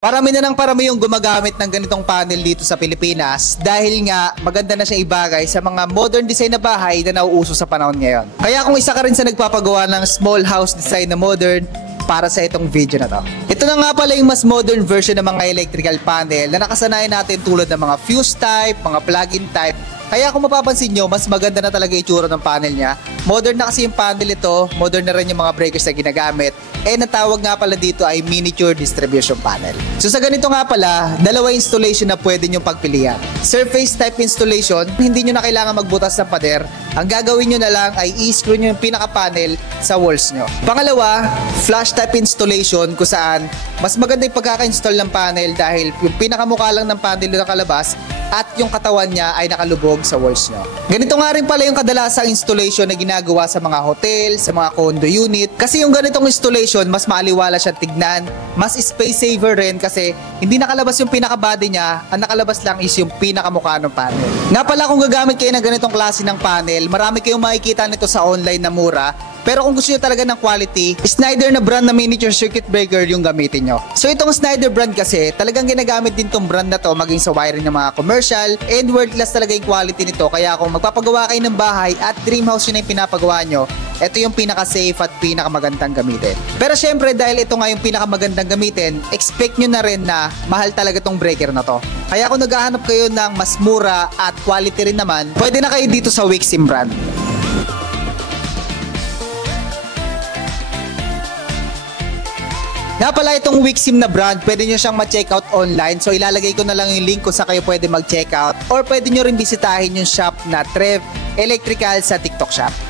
Parami na ng parami yung gumagamit ng ganitong panel dito sa Pilipinas dahil nga maganda na siya ibagay sa mga modern design na bahay na nauuso sa panahon ngayon. Kaya kung isa ka rin sa nagpapagawa ng small house design na modern, para sa itong video na to. Ito na nga pala yung mas modern version ng mga electrical panel na nakasanayan natin tulad ng mga fuse type, mga plug-in type. Kaya kung mapapansin nyo, mas maganda na talaga itsura ng panel niya. Modern na kasi yung panel ito, modern na rin yung mga breakers na ginagamit. Ang tawag nga pala dito ay miniature distribution panel. So sa ganito nga pala, dalawa installation na pwede nyo pagpilian. Surface type installation, hindi nyo na kailangan magbutas ng pader. Ang gagawin nyo na lang ay i-screw nyo yung pinaka-panel sa walls nyo. Pangalawa, flush type installation kung saan mas maganda yung pagkaka-install ng panel dahil yung pinakamukha lang ng panel na nakalabas at yung katawan niya ay nakalubog sa walls nyo. Ganito nga rin pala yung kadalasang installation na ginagawa sa mga hotel, sa mga condo unit. Kasi yung ganitong installation, mas maaliwala siya tignan, mas space saver rin kasi hindi nakalabas yung pinaka-body niya, ang nakalabas lang is yung pinakamukha ng panel. Nga pala kung gagamit kayo ng ganitong klase ng panel, marami kayong makikita nito sa online na mura. Pero kung gusto nyo talaga ng quality, Schneider na brand na miniature circuit breaker yung gamitin nyo. So itong Schneider brand kasi, talagang ginagamit din tong brand na to maging sa wiring ng mga commercial and world class talaga yung quality nito. Kaya kung magpapagawa kayo ng bahay at dream house yun na yung pinapagawa nyo, ito yung pinaka-safe at pinaka-magandang gamitin. Pero syempre dahil ito nga yung pinaka-magandang gamitin, expect nyo na rin na mahal talaga tong breaker na to. Kaya kung naghahanap kayo ng mas mura at quality rin naman, pwede na kayo dito sa Wixim brand. Nga pala itong Wixim na brand, pwede nyo siyang ma-check out online. So ilalagay ko na lang yung link kung saan kayo pwede mag-check out. Or pwede nyo rin bisitahin yung shop na Trev Electrical sa TikTok shop.